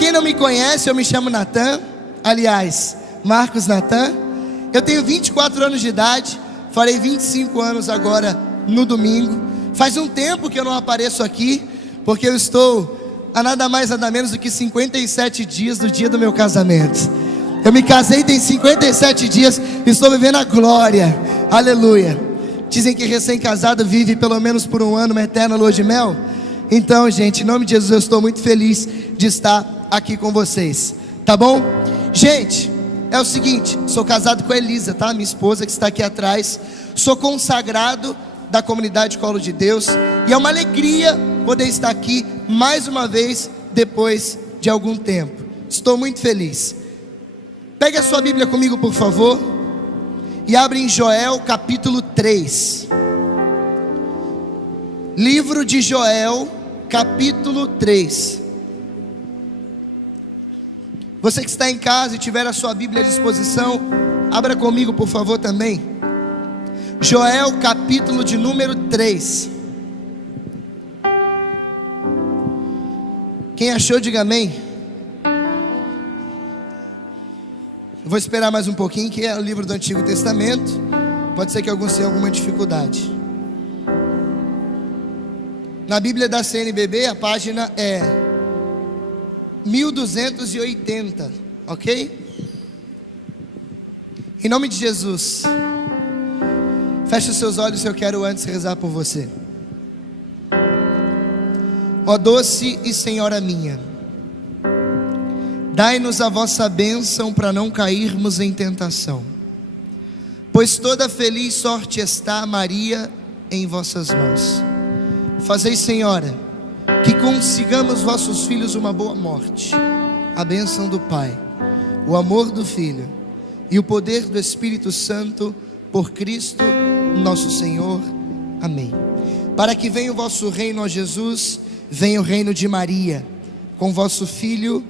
quem não me conhece, eu me chamo Natan, aliás, Marcos Natan. Eu tenho 24 anos de idade, farei 25 anos agora no domingo. Faz um tempo que eu não apareço aqui, porque eu estou a nada mais nada menos do que 57 dias do dia do meu casamento. Eu me casei tem 57 dias, estou vivendo a glória, aleluia. Dizem que recém-casado vive pelo menos por um ano uma eterna lua de mel. Então, gente, em nome de Jesus, eu estou muito feliz de estar aqui com vocês, tá bom? Gente, é o seguinte, sou casado com a Elisa, tá? Minha esposa que está aqui atrás. Sou consagrado da comunidade Colo de Deus, e é uma alegria poder estar aqui mais uma vez depois de algum tempo. Estou muito feliz. Pegue a sua Bíblia comigo, por favor, e abre em Joel capítulo 3. Livro de Joel, capítulo 3. Você que está em casa e tiver a sua Bíblia à disposição, abra comigo, por favor, também. Joel, capítulo de número 3. Quem achou, diga amém. Eu vou esperar mais um pouquinho, que é o livro do Antigo Testamento. Pode ser que alguns tenham alguma dificuldade. Na Bíblia da CNBB, a página é 1280, ok? Em nome de Jesus, feche os seus olhos, eu quero antes rezar por você. Ó doce e Senhora minha, dai-nos a vossa bênção para não cairmos em tentação, pois toda feliz sorte está, Maria, em vossas mãos. Fazei, Senhora, que consigamos vossos filhos uma boa morte, a bênção do Pai, o amor do Filho e o poder do Espírito Santo, por Cristo nosso Senhor. Amém. Para que venha o vosso reino, ó Jesus, venha o reino de Maria, com vosso Filho,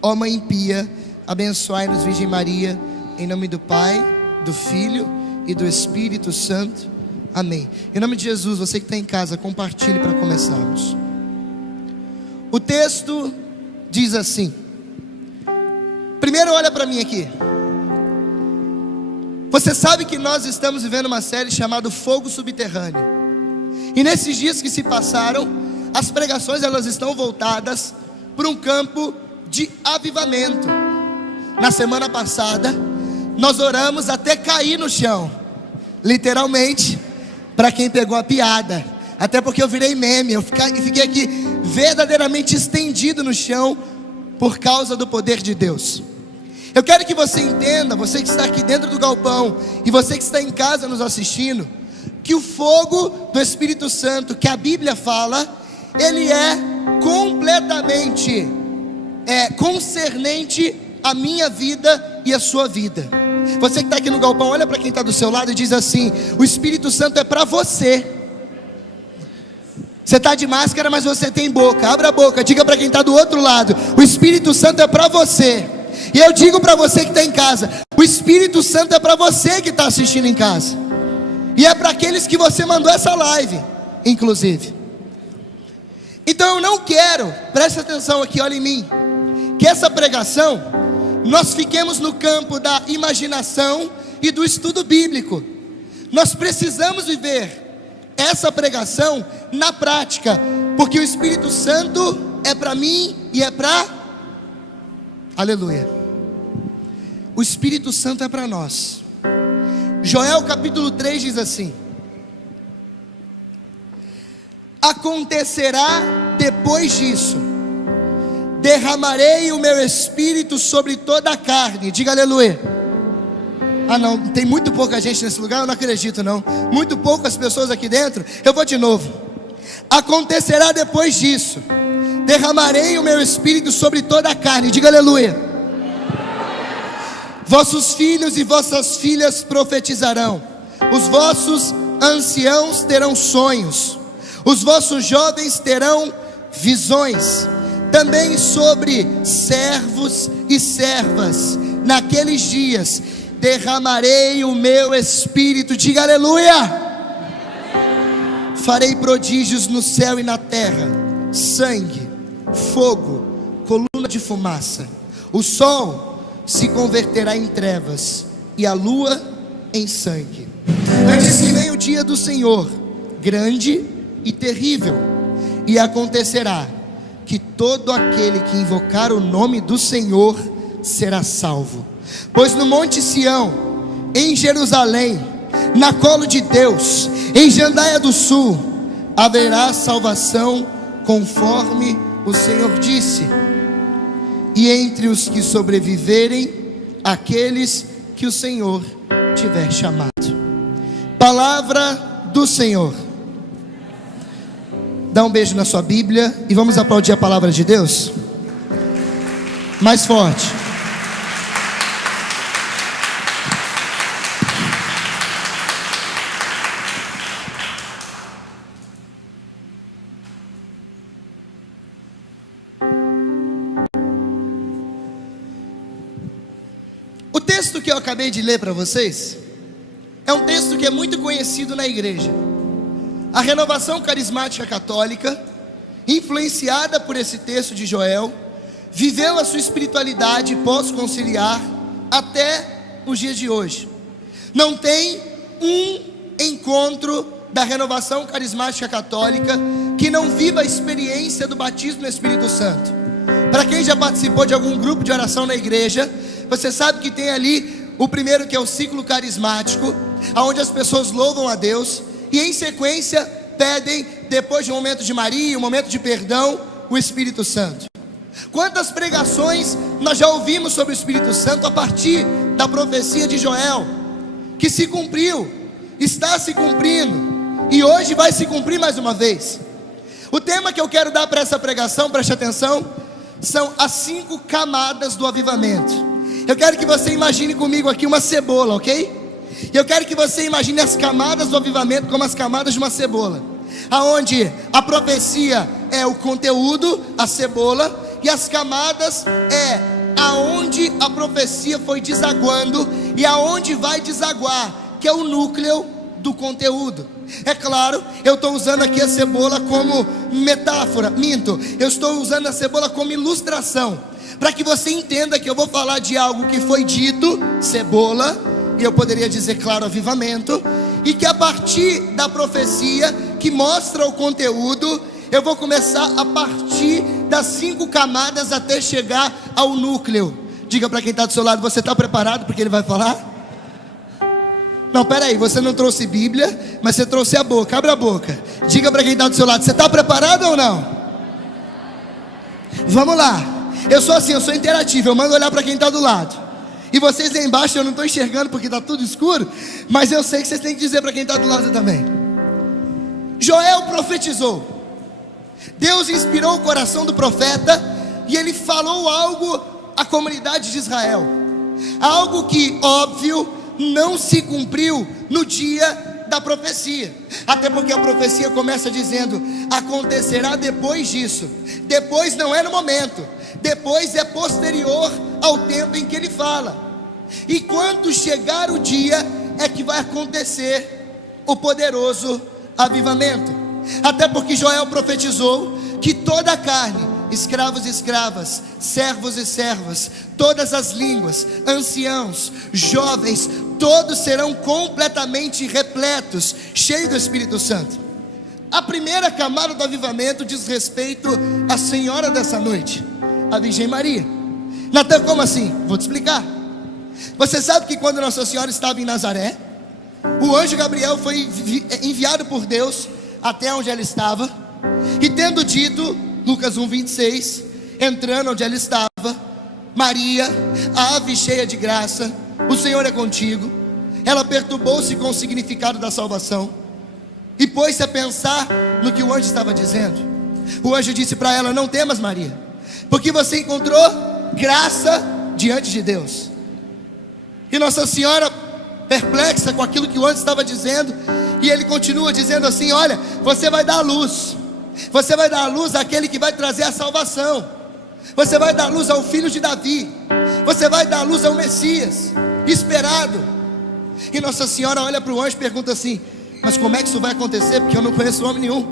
ó Mãe pia, abençoai-nos, Virgem Maria, em nome do Pai, do Filho e do Espírito Santo. Amém. Em nome de Jesus, você que está em casa, compartilhe para começarmos. O texto diz assim. Primeiro olha para mim aqui. Você sabe que nós estamos vivendo uma série chamada Fogo Subterrâneo. E nesses dias que se passaram, as pregações elas estão voltadas para um campo de avivamento. Na semana passada, nós oramos até cair no chão, literalmente, para quem pegou a piada. Até porque eu virei meme, eu fiquei aqui verdadeiramente estendido no chão por causa do poder de Deus. Eu quero que você entenda, você que está aqui dentro do galpão e você que está em casa nos assistindo, que o fogo do Espírito Santo que a Bíblia fala, ele é completamente concernente à minha vida e à sua vida. Você que está aqui no galpão, olha para quem está do seu lado e diz assim: o Espírito Santo é para você. Você está de máscara, mas você tem boca. Abra a boca, diga para quem está do outro lado: o Espírito Santo é para você. E eu digo para você que está em casa: o Espírito Santo é para você que está assistindo em casa. E é para aqueles que você mandou essa live, inclusive. Então eu não quero, preste atenção aqui, olha em mim, que essa pregação, nós fiquemos no campo da imaginação e do estudo bíblico. Nós precisamos viver essa pregação na prática, porque o Espírito Santo é para mim e é para... Aleluia. O Espírito Santo é para nós. Joel capítulo 3 diz assim: acontecerá depois disso, derramarei o meu Espírito sobre toda a carne. Diga aleluia. Ah não, tem muito pouca gente nesse lugar, eu não acredito não. Muito poucas pessoas aqui dentro. Eu vou de novo. Acontecerá depois disso, derramarei o meu Espírito sobre toda a carne. Diga aleluia. Vossos filhos e vossas filhas profetizarão, os vossos anciãos terão sonhos, os vossos jovens terão visões. Também sobre servos e servas, naqueles dias, derramarei o meu Espírito. Diga aleluia. Farei prodígios no céu e na terra, sangue, fogo, coluna de fumaça. O sol se converterá em trevas e a lua em sangue, antes que venha o dia do Senhor, grande e terrível. E acontecerá que todo aquele que invocar o nome do Senhor será salvo. Pois no monte Sião, em Jerusalém, na colo de Deus, em Jandaia do Sul, haverá salvação, conforme o Senhor disse. E entre os que sobreviverem, aqueles que o Senhor tiver chamado. Palavra do Senhor. Dá um beijo na sua Bíblia e vamos aplaudir a palavra de Deus? Mais forte. O texto que eu acabei de ler para vocês é um texto que é muito conhecido na igreja. A Renovação Carismática Católica, influenciada por esse texto de Joel, viveu a sua espiritualidade pós-conciliar até os dias de hoje. Não tem um encontro da Renovação Carismática Católica que não viva a experiência do batismo no Espírito Santo. Para quem já participou de algum grupo de oração na igreja, você sabe que tem ali o primeiro, que é o ciclo carismático, onde as pessoas louvam a Deus e em sequência pedem, depois de um momento de Maria, um momento de perdão, o Espírito Santo. Quantas pregações nós já ouvimos sobre o Espírito Santo a partir da profecia de Joel, que se cumpriu, está se cumprindo e hoje vai se cumprir mais uma vez. O tema que eu quero dar para essa pregação, preste atenção, são as 5 camadas do avivamento. Eu quero que você imagine comigo aqui uma cebola, ok? E eu quero que você imagine as camadas do avivamento como as camadas de uma cebola, aonde a profecia é o conteúdo, a cebola, e as camadas é aonde a profecia foi desaguando e aonde vai desaguar, que é o núcleo do conteúdo. É claro, eu estou usando aqui a cebola como metáfora, eu estou usando a cebola como ilustração, para que você entenda que eu vou falar de algo que foi dito, cebola, e eu poderia dizer, claro, avivamento, e que a partir da profecia que mostra o conteúdo, eu vou começar a partir das 5 camadas até chegar ao núcleo. Diga para quem está do seu lado, você está preparado porque ele vai falar? Não, peraí, você não trouxe Bíblia, mas você trouxe a boca. Abre a boca. Diga para quem está do seu lado, você está preparado ou não? Vamos lá. Eu sou assim, eu sou interativo, eu mando olhar para quem está do lado. E vocês aí embaixo eu não estou enxergando porque está tudo escuro, mas eu sei que vocês têm que dizer para quem está do lado também. Joel profetizou. Deus inspirou o coração do profeta e ele falou algo à comunidade de Israel. Algo que, óbvio, não se cumpriu no dia da profecia. Até porque a profecia começa dizendo: acontecerá depois disso. Depois não é no momento, depois é posterior ao tempo em que ele fala. E quando chegar o dia é que vai acontecer o poderoso avivamento. Até porque Joel profetizou que toda a carne, escravos e escravas, servos e servas, todas as línguas, anciãos, jovens, todos serão completamente repletos, cheios do Espírito Santo. A primeira camada do avivamento diz respeito à senhora dessa noite, a Virgem Maria. Natan, como assim? Vou te explicar. Você sabe que quando Nossa Senhora estava em Nazaré, o anjo Gabriel foi enviado por Deus até onde ela estava, e tendo dito, Lucas 1:26, entrando onde ela estava, Maria, a ave cheia de graça, o Senhor é contigo. Ela perturbou-se com o significado da salvação e pôs-se a pensar no que o anjo estava dizendo. O anjo disse para ela: não temas, Maria, porque você encontrou graça diante de Deus. E Nossa Senhora, perplexa com aquilo que o anjo estava dizendo, e ele continua dizendo assim: olha, você vai dar a luz, você vai dar a luz àquele que vai trazer a salvação, você vai dar a luz ao filho de Davi, você vai dar a luz ao Messias esperado. E Nossa Senhora olha para o anjo e pergunta assim: mas como é que isso vai acontecer? Porque eu não conheço homem nenhum,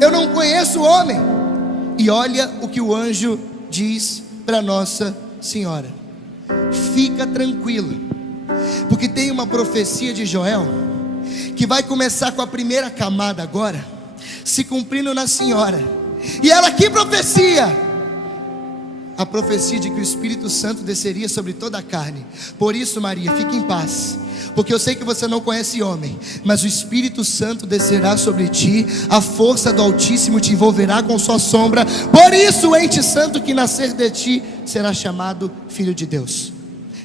eu não conheço homem. E olha o que o anjo diz para Nossa Senhora: fica tranquila, porque tem uma profecia de Joel que vai começar com a primeira camada agora, se cumprindo na Senhora. E ela que profecia? A profecia de que o Espírito Santo desceria sobre toda a carne. Por isso, Maria, fique em paz, porque eu sei que você não conhece homem, mas o Espírito Santo descerá sobre ti, a força do Altíssimo te envolverá com sua sombra. Por isso o ente santo que nascer de ti será chamado Filho de Deus.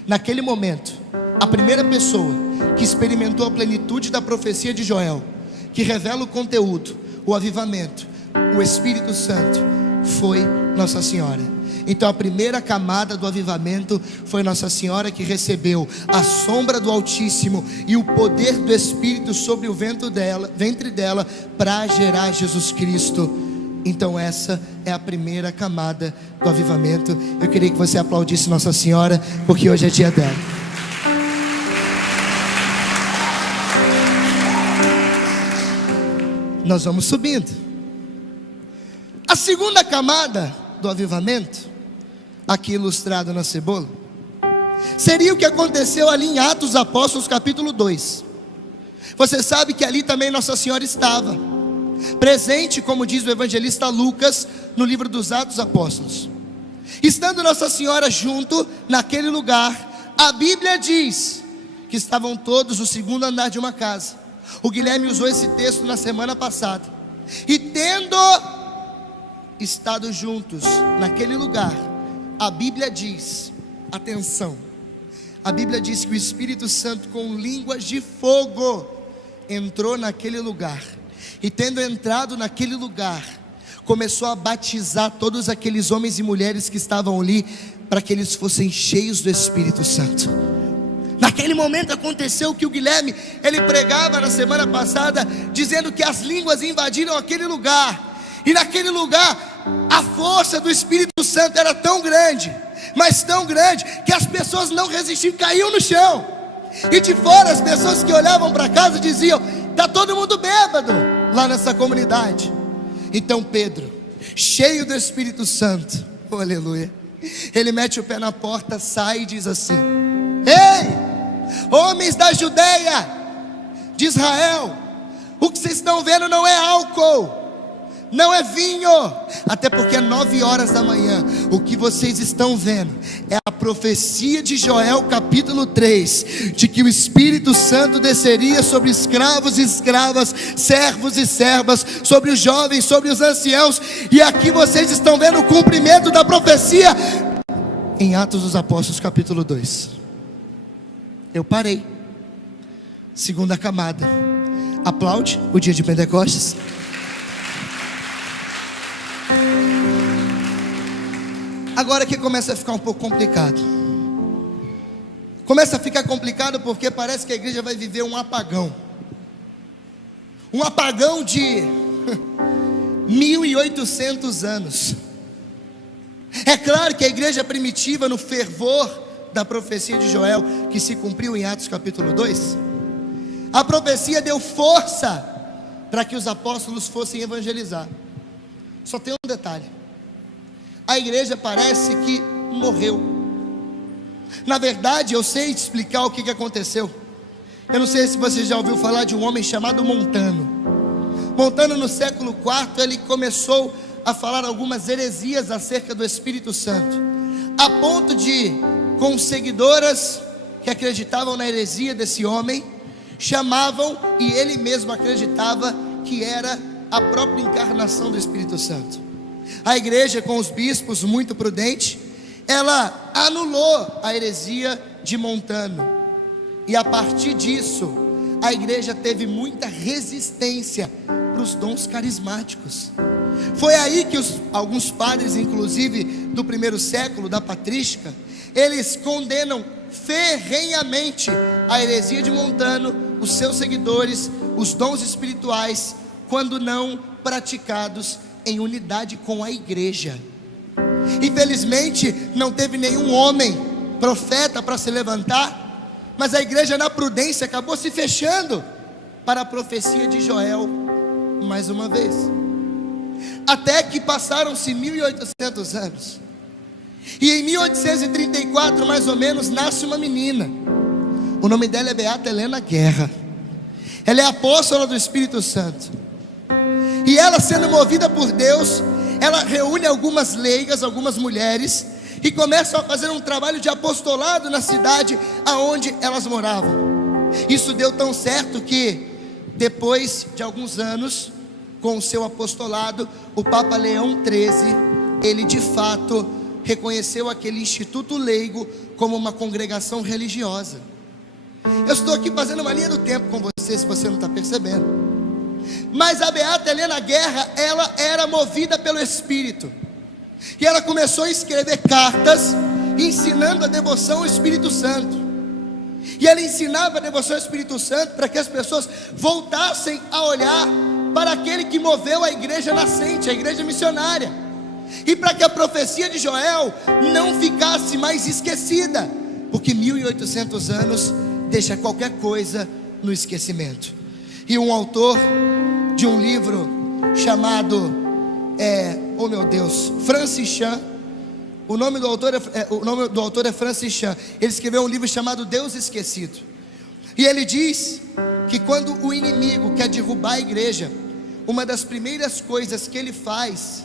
Naquele momento, a primeira pessoa que experimentou a plenitude da profecia de Joel, que revela o conteúdo, o avivamento, o Espírito Santo, foi Nossa Senhora. Então a primeira camada do avivamento foi Nossa Senhora, que recebeu a sombra do Altíssimo e o poder do Espírito sobre o ventre dela para gerar Jesus Cristo. Então essa é a primeira camada do avivamento. Eu queria que você aplaudisse Nossa Senhora, porque hoje é dia dela. Nós vamos subindo. A segunda camada do avivamento, aqui ilustrado na cebola, seria o que aconteceu ali em Atos dos Apóstolos capítulo 2. Você sabe que ali também Nossa Senhora estava presente, como diz o evangelista Lucas no livro dos Atos dos Apóstolos. Estando Nossa Senhora junto naquele lugar, a Bíblia diz que estavam todos no segundo andar de uma casa. O Guilherme usou esse texto na semana passada. E tendo estado juntos naquele lugar, a Bíblia diz, atenção, a Bíblia diz que o Espírito Santo com línguas de fogo entrou naquele lugar. E tendo entrado naquele lugar, começou a batizar todos aqueles homens e mulheres que estavam ali, para que eles fossem cheios do Espírito Santo. Naquele momento aconteceu o que o Guilherme, ele pregava na semana passada, dizendo que as línguas invadiram aquele lugar. E naquele lugar, a força do Espírito Santo era tão grande, mas tão grande, que as pessoas não resistiam, caíam no chão. E de fora as pessoas que olhavam para casa diziam: está todo mundo bêbado lá nessa comunidade. Então Pedro, cheio do Espírito Santo, oh, aleluia, ele mete o pé na porta, sai e diz assim: ei, homens da Judeia, de Israel, o que vocês estão vendo não é álcool, não é vinho, até porque é 9 horas da manhã. O que vocês estão vendo é a profecia de Joel capítulo 3, de que o Espírito Santo desceria sobre escravos e escravas, servos e servas, sobre os jovens, sobre os anciãos. E aqui vocês estão vendo o cumprimento da profecia em Atos dos Apóstolos capítulo 2. Eu parei. Segunda camada. Aplaude o dia de Pentecostes. Agora que começa a ficar um pouco complicado. Começa a ficar complicado porque parece que a igreja vai viver um apagão. Um apagão de 1800 anos. É claro que a igreja primitiva, no fervor da profecia de Joel, que se cumpriu em Atos capítulo 2, a profecia deu força para que os apóstolos fossem evangelizar. Só tem um detalhe: a igreja parece que morreu. Na verdade, eu sei te explicar o que aconteceu. Eu não sei se você já ouviu falar de um homem chamado Montano. Montano, no século IV, ele começou a falar algumas heresias acerca do Espírito Santo, a ponto de, com seguidoras que acreditavam na heresia desse homem, chamavam, e ele mesmo acreditava, que era a própria encarnação do Espírito Santo. A igreja, com os bispos, muito prudente, ela anulou a heresia de Montano. E a partir disso, a igreja teve muita resistência para os dons carismáticos. Foi aí que alguns padres, inclusive do primeiro século, da patrística, eles condenam ferrenhamente a heresia de Montano, os seus seguidores, os dons espirituais, quando não praticados em unidade com a igreja. Infelizmente não teve nenhum homem profeta para se levantar, mas a igreja, na prudência, acabou se fechando para a profecia de Joel mais uma vez. Até que passaram-se 1800 anos. E em 1834, mais ou menos, nasce uma menina. O nome dela é Beata Helena Guerra. Ela é apóstola do Espírito Santo. E ela, sendo movida por Deus, ela reúne algumas leigas, algumas mulheres, e começam a fazer um trabalho de apostolado na cidade aonde elas moravam. Isso deu tão certo que, depois de alguns anos, com o seu apostolado, o Papa Leão XIII, ele de fato reconheceu aquele instituto leigo como uma congregação religiosa. Eu estou aqui fazendo uma linha do tempo com você, se você não está percebendo. Mas a Beata Helena Guerra, ela era movida pelo Espírito. E ela começou a escrever cartas, ensinando a devoção ao Espírito Santo. E ela ensinava a devoção ao Espírito Santo para que as pessoas voltassem a olhar para aquele que moveu a igreja nascente, a igreja missionária. E para que a profecia de Joel não ficasse mais esquecida, porque 1800 anos deixa qualquer coisa no esquecimento. E um autor de um livro chamado Francis Chan, o nome do autor é Francis Chan. Ele escreveu um livro chamado Deus Esquecido. E ele diz que quando o inimigo quer derrubar a igreja, uma das primeiras coisas que ele faz,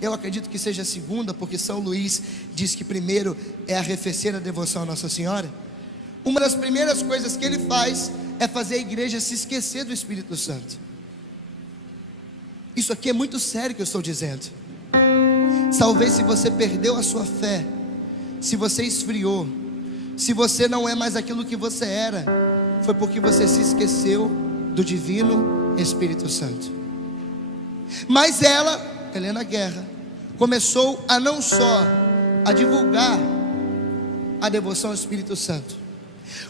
eu acredito que seja a segunda, porque São Luís diz que primeiro é arrefecer a devoção a Nossa Senhora. Uma das primeiras coisas que ele faz é fazer a igreja se esquecer do Espírito Santo. Isso aqui é muito sério que eu estou dizendo. Talvez se você perdeu a sua fé, se você esfriou, se você não é mais aquilo que você era, foi porque você se esqueceu do divino Espírito Santo. Mas ela, Helena Guerra, começou a não só a divulgar a devoção ao Espírito Santo,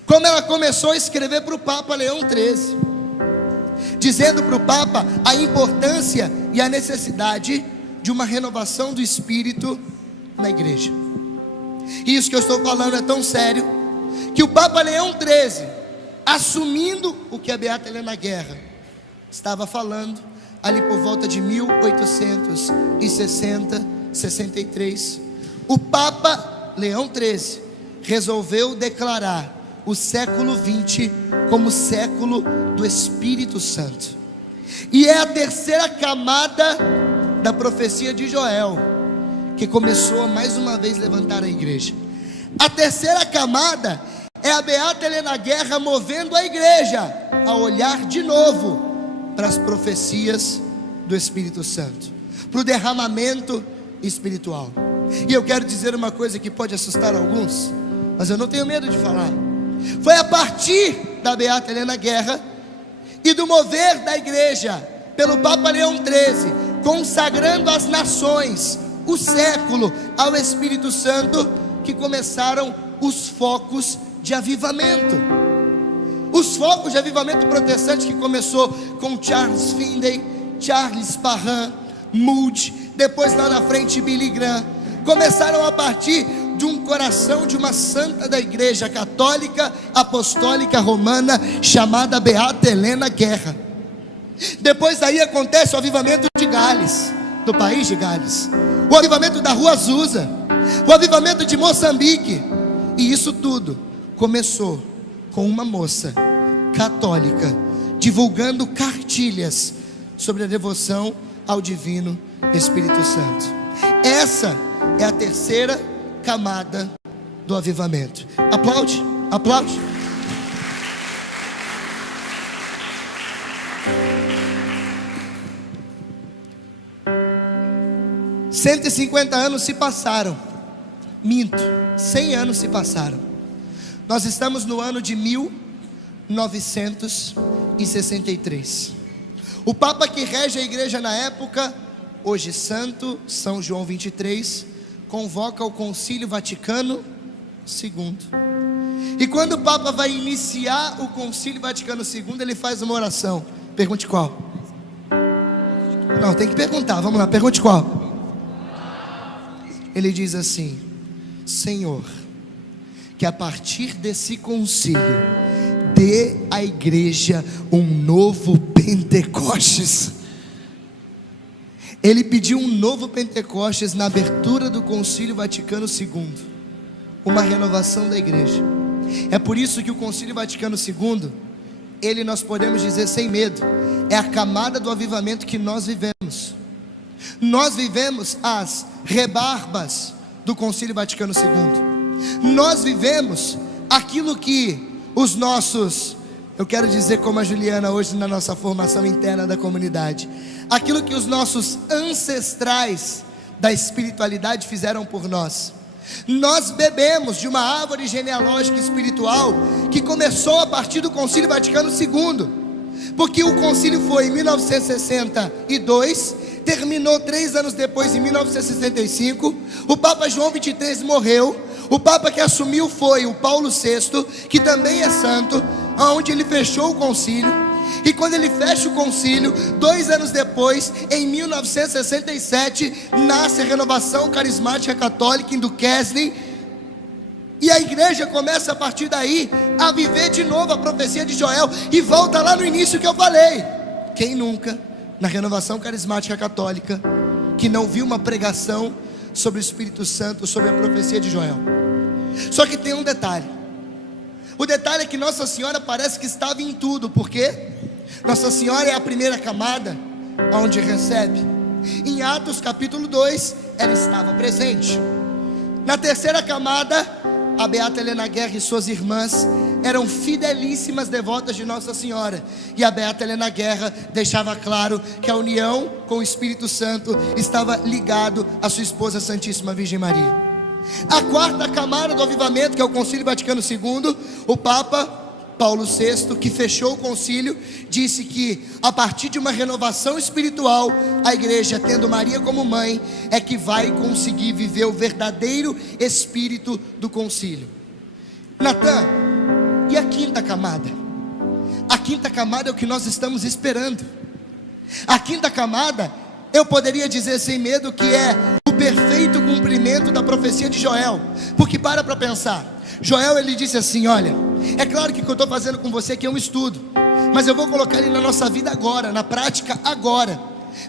como ela começou a escrever para o Papa Leão XIII, dizendo para o Papa a importância e a necessidade de uma renovação do Espírito na igreja. E isso que eu estou falando é tão sério, que o Papa Leão XIII, assumindo o que a Beata Helena Guerra estava falando, ali por volta de 1860, 63, o Papa Leão XIII resolveu declarar o século XX como século do Espírito Santo. E é a terceira camada da profecia de Joel que começou a mais uma vez levantar a igreja. A terceira camada é a Beata Helena Guerra movendo a igreja a olhar de novo para as profecias do Espírito Santo, para o derramamento espiritual. E eu quero dizer uma coisa que pode assustar alguns, mas eu não tenho medo de falar. Foi a partir da Beata Helena Guerra e do mover da igreja pelo Papa Leão XIII, consagrando as nações, o século ao Espírito Santo, que começaram os focos de avivamento. Os focos de avivamento protestante que começou com Charles Finney, Charles Parham, Moody, depois lá na frente Billy Graham, começaram a partir de um coração de uma santa da igreja católica apostólica romana chamada Beata Helena Guerra. Depois daí acontece o avivamento de Gales, do país de Gales, o avivamento da Rua Azusa, o avivamento de Moçambique. E isso tudo começou com uma moça católica divulgando cartilhas sobre a devoção ao divino Espírito Santo. Essa é a terceira camada do avivamento. Aplaude, aplaude. Cento e 150 anos se passaram. Minto, 100 anos se passaram. Nós estamos no ano de 1963. O Papa que rege a igreja na época, hoje santo, São João 23, convoca o Concílio Vaticano II. E quando o Papa vai iniciar o Concílio Vaticano II, ele faz uma oração. Pergunte qual? Não, tem que perguntar, vamos lá, pergunte qual? Ele diz assim: Senhor, que a partir desse concílio dê à igreja um novo Pentecostes. Ele pediu um novo Pentecostes na abertura do Concílio Vaticano II, uma renovação da igreja. É por isso que o Concílio Vaticano II, ele, nós podemos dizer sem medo, é a camada do avivamento que nós vivemos. Nós vivemos as rebarbas do Concílio Vaticano II. Nós vivemos aquilo que os nossos, eu quero dizer como a Juliana hoje na nossa formação interna da comunidade, aquilo que os nossos ancestrais da espiritualidade fizeram por nós. Nós bebemos de uma árvore genealógica espiritual que começou a partir do Concílio Vaticano II, porque o concílio foi em 1962, terminou 3 anos depois, em 1965. O Papa João XXIII morreu. O Papa que assumiu foi o Paulo VI, que também é santo, onde ele fechou o concílio. E quando ele fecha o concílio, 2 anos depois, em 1967, nasce a Renovação Carismática Católica em Duquesne. E a igreja começa a partir daí a viver de novo a profecia de Joel. E volta lá no início que eu falei. Quem nunca, na Renovação Carismática Católica, que não viu uma pregação sobre o Espírito Santo, sobre a profecia de Joel? Só que tem um detalhe. O detalhe é que Nossa Senhora parece que estava em tudo. Por quê? Nossa Senhora é a primeira camada onde recebe. Em Atos capítulo 2, ela estava presente. Na terceira camada, a Beata Helena Guerra e suas irmãs eram fidelíssimas devotas de Nossa Senhora. E a Beata Helena Guerra deixava claro que a união com o Espírito Santo estava ligado à sua esposa Santíssima Virgem Maria. A quarta camada do avivamento, que é o Concílio Vaticano II, o Papa Paulo VI, que fechou o concílio, disse que a partir de uma renovação espiritual, a igreja, tendo Maria como mãe, é que vai conseguir viver o verdadeiro espírito do concílio. Natan, e a quinta camada? A quinta camada é o que nós estamos esperando. A quinta camada, eu poderia dizer sem medo que é o perfeito cumprimento da profecia de Joel. Porque para pensar, Joel, ele disse assim: olha, é claro que o que eu estou fazendo com você aqui é um estudo, mas eu vou colocar ele na nossa vida agora, na prática agora.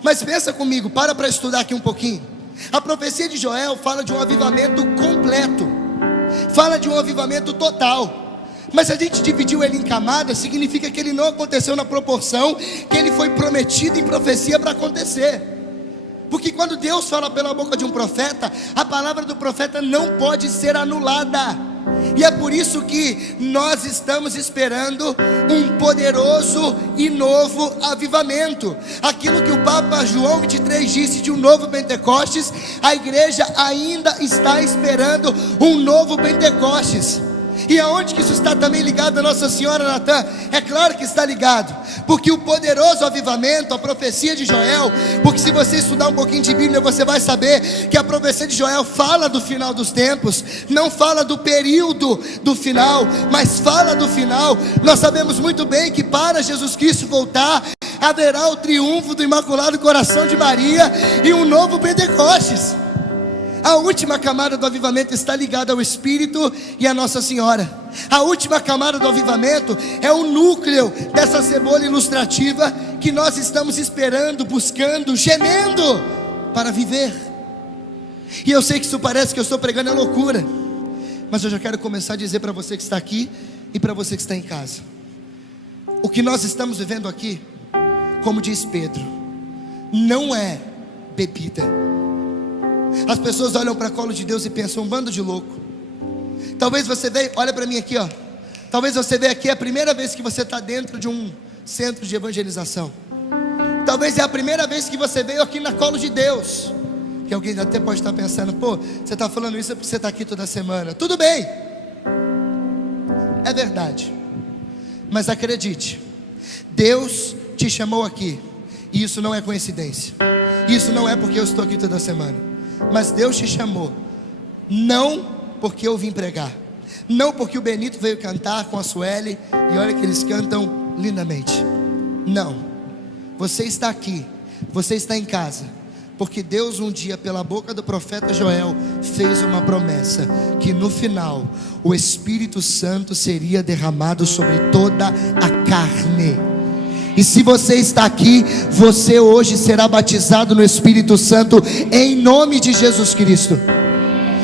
Mas pensa comigo, para estudar aqui um pouquinho. A profecia de Joel fala de um avivamento completo, fala de um avivamento total. Mas se a gente dividiu ele em camadas, significa que ele não aconteceu na proporção que ele foi prometido em profecia para acontecer. Porque quando Deus fala pela boca de um profeta, a palavra do profeta não pode ser anulada. E é por isso que nós estamos esperando um poderoso e novo avivamento. Aquilo que o Papa João XXIII disse de um novo Pentecostes, a igreja ainda está esperando um novo Pentecostes. E aonde que isso está também ligado a Nossa Senhora, Natan? É claro que está ligado, porque o poderoso avivamento, a profecia de Joel, porque se você estudar um pouquinho de Bíblia, você vai saber que a profecia de Joel fala do final dos tempos, não fala do período do final, mas fala do final. Nós sabemos muito bem que para Jesus Cristo voltar, haverá o triunfo do Imaculado Coração de Maria e um novo Pentecostes. A última camada do avivamento está ligada ao Espírito e a Nossa Senhora. A última camada do avivamento é o núcleo dessa cebola ilustrativa que nós estamos esperando, buscando, gemendo para viver. E eu sei que isso parece que eu estou pregando a loucura, mas eu já quero começar a dizer para você que está aqui e para você que está em casa: o que nós estamos vivendo aqui, como diz Pedro, não é bebida. As pessoas olham para o colo de Deus e pensam: um bando de louco. Talvez você veio, olha para mim aqui, ó. Talvez você veio aqui, é a primeira vez que você está dentro de um centro de evangelização. Talvez é a primeira vez que você veio aqui na colo de Deus. Que alguém até pode estar pensando: pô, você está falando isso porque você está aqui toda semana. Tudo bem, é verdade. Mas acredite, Deus te chamou aqui, e isso não é coincidência. Isso não é porque eu estou aqui toda semana. Mas Deus te chamou, não porque eu vim pregar, não porque o Benito veio cantar com a Sueli, e olha que eles cantam lindamente. Não, você está aqui, você está em casa, porque Deus um dia, pela boca do profeta Joel, fez uma promessa, que no final, o Espírito Santo seria derramado sobre toda a carne. E se você está aqui, você hoje será batizado no Espírito Santo, em nome de Jesus Cristo.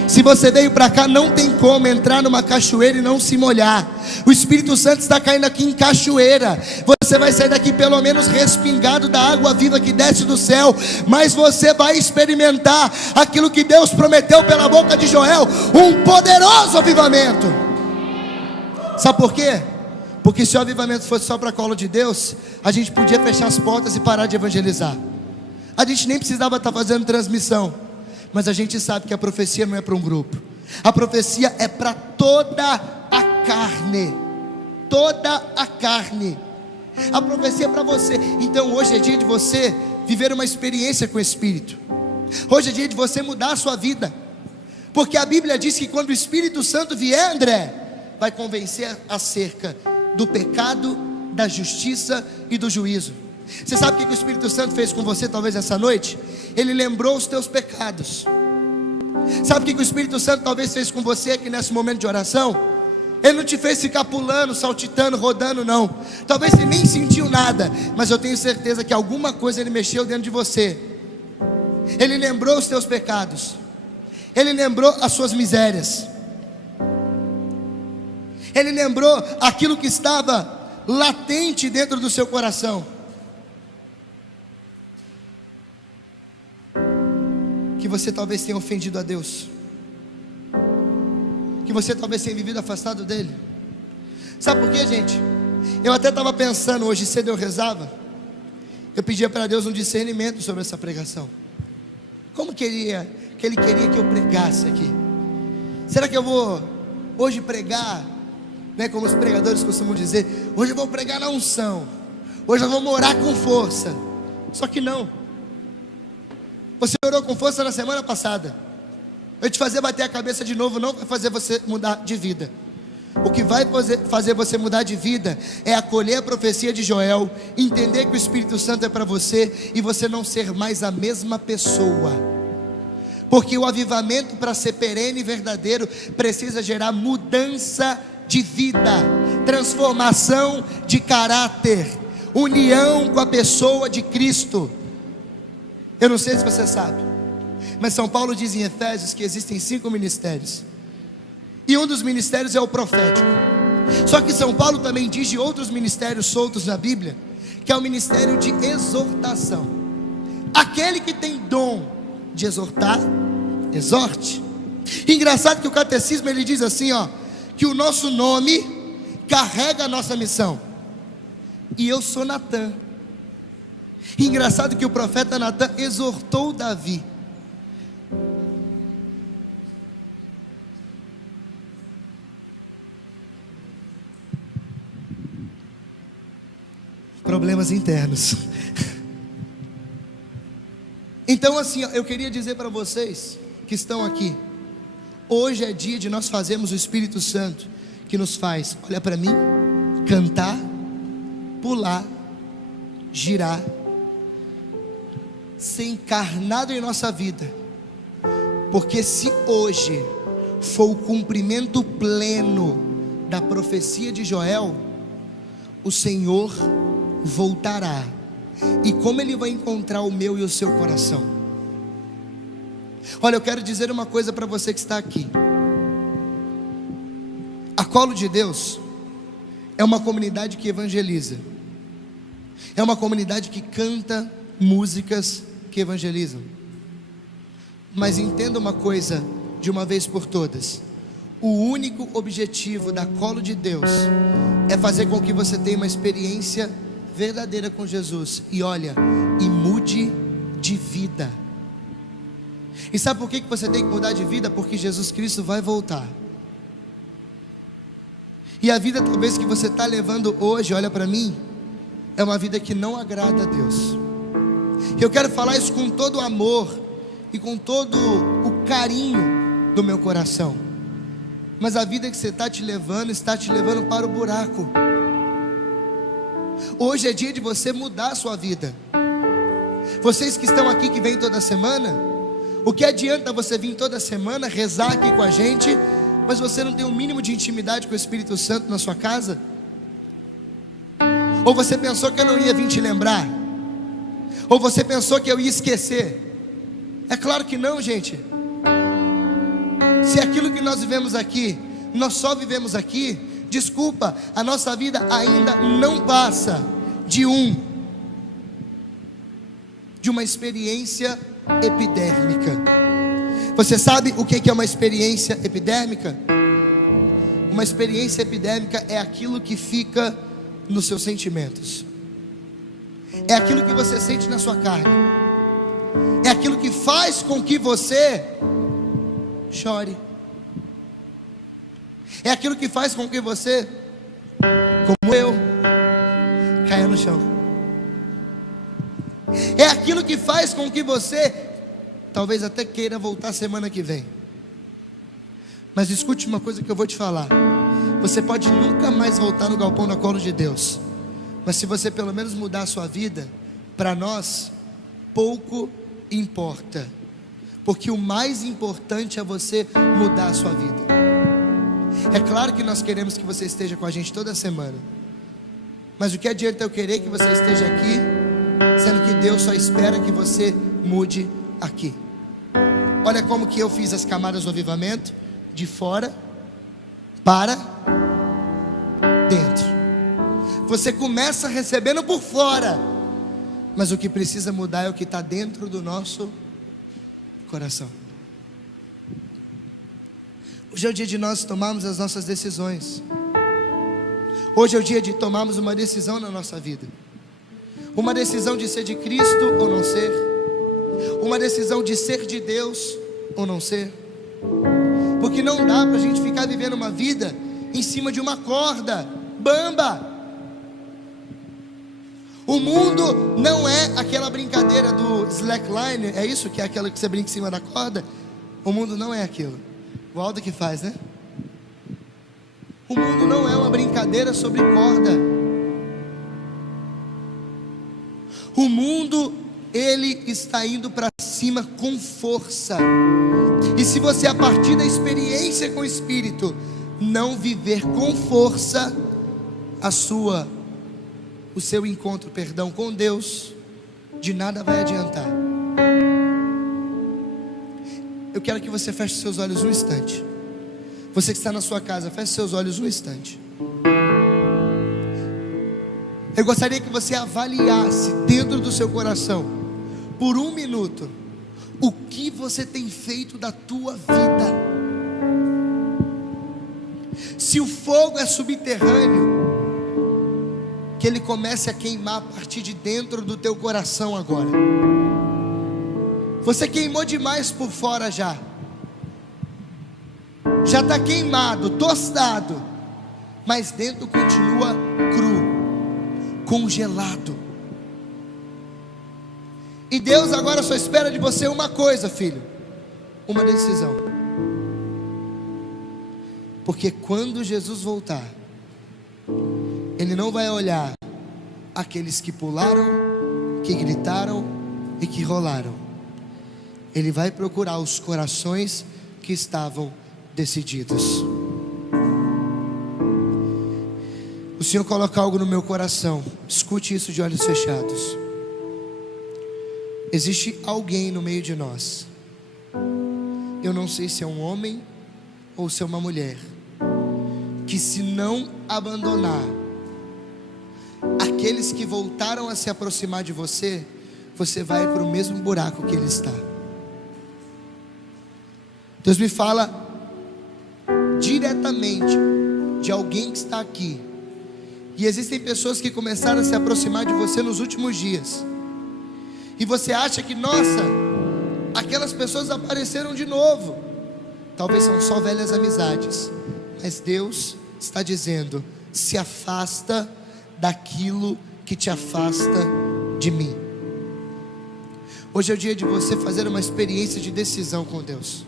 Se você veio para cá, não tem como entrar numa cachoeira e não se molhar. O Espírito Santo está caindo aqui em cachoeira. Você vai sair daqui pelo menos respingado da água viva que desce do céu, mas você vai experimentar aquilo que Deus prometeu pela boca de Joel, um poderoso avivamento. Sabe por quê? Porque se o avivamento fosse só para a cola de Deus, a gente podia fechar as portas e parar de evangelizar. A gente nem precisava estar fazendo transmissão. Mas a gente sabe que a profecia não é para um grupo. A profecia é para toda a carne. Toda a carne. A profecia é para você. Então hoje é dia de você viver uma experiência com o Espírito. Hoje é dia de você mudar a sua vida. Porque a Bíblia diz que quando o Espírito Santo vier, André, vai convencer acerca do pecado, da justiça e do juízo. Você sabe o que o Espírito Santo fez com você talvez essa noite? Ele lembrou os teus pecados. Sabe o que o Espírito Santo talvez fez com você aqui nesse momento de oração? Ele não te fez ficar pulando, saltitando, rodando, não. Talvez você nem sentiu nada, mas eu tenho certeza que alguma coisa Ele mexeu dentro de você. Ele lembrou os teus pecados. Ele lembrou as suas misérias. Ele lembrou aquilo que estava latente dentro do seu coração. Que você talvez tenha ofendido a Deus, que você talvez tenha vivido afastado dEle. Sabe por quê, gente? Eu até estava pensando, hoje cedo eu rezava, eu pedia para Deus um discernimento sobre essa pregação. Como que Ele queria que eu pregasse aqui? Será que eu vou hoje pregar, né, como os pregadores costumam dizer, hoje eu vou pregar na unção, hoje eu vou orar com força? Só que não. Você orou com força na semana passada. Eu te fazer bater a cabeça de novo não vai fazer você mudar de vida. O que vai fazer você mudar de vida é acolher a profecia de Joel, entender que o Espírito Santo é para você e você não ser mais a mesma pessoa. Porque o avivamento, para ser perene e verdadeiro, precisa gerar mudança de vida, transformação de caráter, união com a pessoa de Cristo. Eu não sei se você sabe, mas São Paulo diz em Efésios que existem 5 ministérios, e um dos ministérios é o profético. Só que São Paulo também diz de outros ministérios soltos na Bíblia, que é o ministério de exortação. Aquele que tem dom de exortar, exorte. Engraçado que o catecismo ele diz assim, que o nosso nome carrega a nossa missão. E eu sou Natan. Engraçado que o profeta Natan exortou Davi. Problemas internos. Então assim, eu queria dizer para vocês que estão aqui, hoje é dia de nós fazermos o Espírito Santo que nos faz, olha para mim, cantar, pular, girar, ser encarnado em nossa vida. Porque se hoje for o cumprimento pleno da profecia de Joel, o Senhor voltará. E como Ele vai encontrar o meu e o seu coração? Olha, eu quero dizer uma coisa para você que está aqui. A Colo de Deus é uma comunidade que evangeliza, é uma comunidade que canta músicas que evangelizam. Mas entenda uma coisa de uma vez por todas: o único objetivo da Colo de Deus é fazer com que você tenha uma experiência verdadeira com Jesus, e olha, e mude de vida. E sabe por que você tem que mudar de vida? Porque Jesus Cristo vai voltar. E a vida talvez que você está levando hoje, olha para mim, é uma vida que não agrada a Deus. Eu quero falar isso com todo o amor e com todo o carinho do meu coração. Mas a vida que você está te levando para o buraco. Hoje é dia de você mudar a sua vida. Vocês que estão aqui, que vêm toda semana, o que adianta você vir toda semana, rezar aqui com a gente, mas você não tem um mínimo de intimidade com o Espírito Santo na sua casa? Ou você pensou que eu não ia vir te lembrar? Ou você pensou que eu ia esquecer? É claro que não, gente. Se aquilo que nós vivemos aqui, nós só vivemos aqui, desculpa, a nossa vida ainda não passa de uma experiência epidérmica. Você sabe o que é uma experiência epidérmica? Uma experiência epidérmica é aquilo que fica nos seus sentimentos, é aquilo que você sente na sua carne, é aquilo que faz com que você chore, é aquilo que faz com que você, como eu, caia no chão, é aquilo que faz com que você talvez até queira voltar semana que vem. Mas escute uma coisa que eu vou te falar: você pode nunca mais voltar no galpão na colo de Deus, mas se você pelo menos mudar a sua vida, para nós pouco importa, porque o mais importante é você mudar a sua vida. É claro que nós queremos que você esteja com a gente toda semana, mas o que adianta eu querer que você esteja aqui, sendo que Deus só espera que você mude aqui? Olha como que eu fiz as camadas do avivamento, de fora para dentro. Você começa recebendo por fora, mas o que precisa mudar é o que está dentro do nosso coração. Hoje é o dia de nós tomarmos as nossas decisões. Hoje é o dia de tomarmos uma decisão na nossa vida. Uma decisão de ser de Cristo ou não ser. Uma decisão de ser de Deus ou não ser. Porque não dá para a gente ficar vivendo uma vida em cima de uma corda bamba. O mundo não é aquela brincadeira do slackline. É isso que é aquela que você brinca em cima da corda? O mundo não é aquilo. O Aldo que faz, né? O mundo não é uma brincadeira sobre corda. O mundo, ele está indo para cima com força. E se você, a partir da experiência com o Espírito, não viver com força o seu encontro, com Deus, de nada vai adiantar. Eu quero que você feche seus olhos um instante. Você que está na sua casa, feche seus olhos um instante. Eu gostaria que você avaliasse dentro do seu coração, por um minuto, o que você tem feito da tua vida. Se o fogo é subterrâneo, que ele comece a queimar a partir de dentro do teu coração agora. Você queimou demais por fora já está queimado, tostado, mas dentro continua cru, congelado. E Deus agora só espera de você uma coisa, filho: uma decisão. Porque quando Jesus voltar, Ele não vai olhar aqueles que pularam, que gritaram e que rolaram. Ele vai procurar os corações que estavam decididos. O Senhor coloca algo no meu coração. Escute isso de olhos fechados. Existe alguém no meio de nós, eu não sei se é um homem ou se é uma mulher, que se não abandonar aqueles que voltaram a se aproximar de você, você vai para o mesmo buraco que ele está. Deus me fala diretamente de alguém que está aqui. E existem pessoas que começaram a se aproximar de você nos últimos dias, e você acha que, nossa, aquelas pessoas apareceram de novo. Talvez são só velhas amizades, mas Deus está dizendo: se afasta daquilo que te afasta de mim. Hoje é o dia de você fazer uma experiência de decisão com Deus.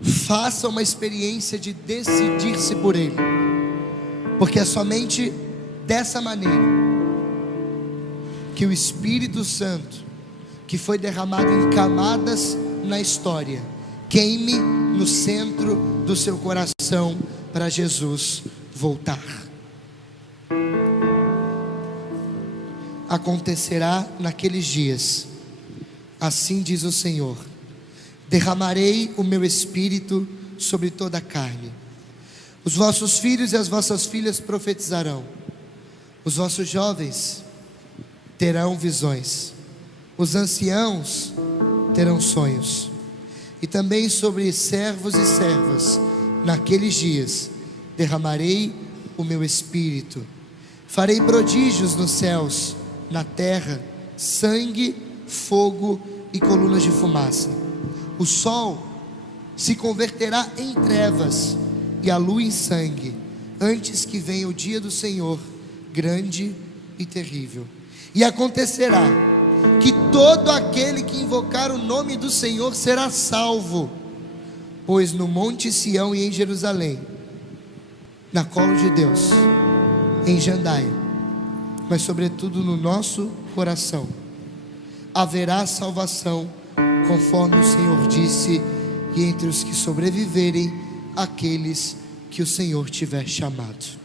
Faça uma experiência de decidir-se por Ele, porque é somente dessa maneira que o Espírito Santo, que foi derramado em camadas na história, queime no centro do seu coração para Jesus voltar. acontecerá naqueles dias, assim diz o Senhor: derramarei o meu espírito sobre toda a carne. Os vossos filhos e as vossas filhas profetizarão, os vossos jovens terão visões, os anciãos terão sonhos, e também sobre servos e servas, naqueles dias, derramarei o meu espírito. Farei prodígios nos céus, na terra, sangue, fogo e colunas de fumaça. O sol se converterá em trevas e a lua em sangue, antes que venha o dia do Senhor, grande e terrível. E acontecerá que todo aquele que invocar o nome do Senhor será salvo, pois no monte Sião e em Jerusalém, na colo de Deus, em Jandaia, mas sobretudo no nosso coração, haverá salvação, conforme o Senhor disse, e entre os que sobreviverem, aqueles que o Senhor tiver chamado.